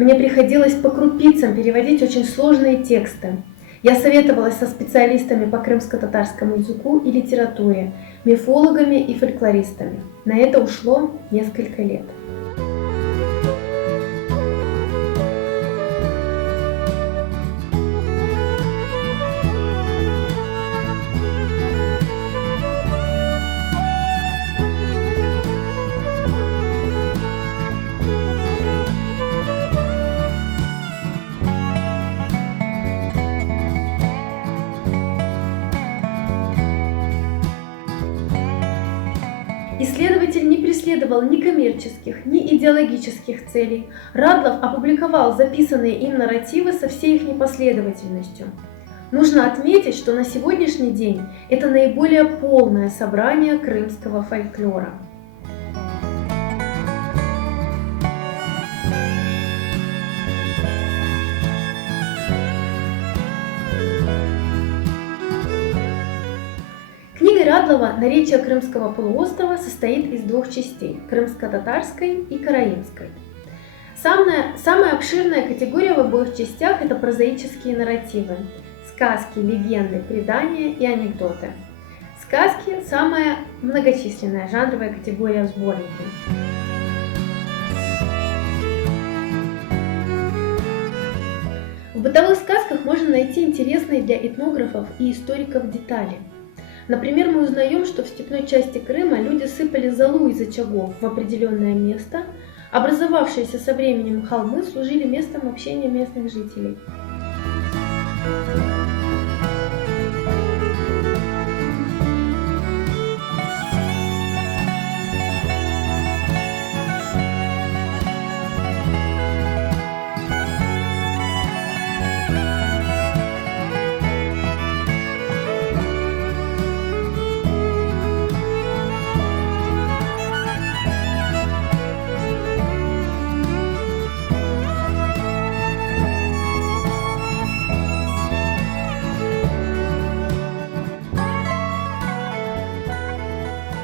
Мне приходилось по крупицам переводить очень сложные тексты. Я советовалась со специалистами по крымско-татарскому языку и литературе, мифологами и фольклористами. На это ушло несколько лет. Исследователь не преследовал ни коммерческих, ни идеологических целей. Радлов опубликовал записанные им нарративы со всей их непоследовательностью. Нужно отметить, что на сегодняшний день это наиболее полное собрание крымского фольклора. Книга Радлова «Наречие Крымского полуострова» состоит из двух частей – крымско-татарской и караимской. Самая обширная категория в обоих частях – это прозаические нарративы – сказки, легенды, предания и анекдоты. Сказки – самая многочисленная жанровая категория в сборнике. В бытовых сказках можно найти интересные для этнографов и историков детали. Например, мы узнаем, что в степной части Крыма люди сыпали золу из очагов в определенное место. Образовавшиеся со временем холмы служили местом общения местных жителей.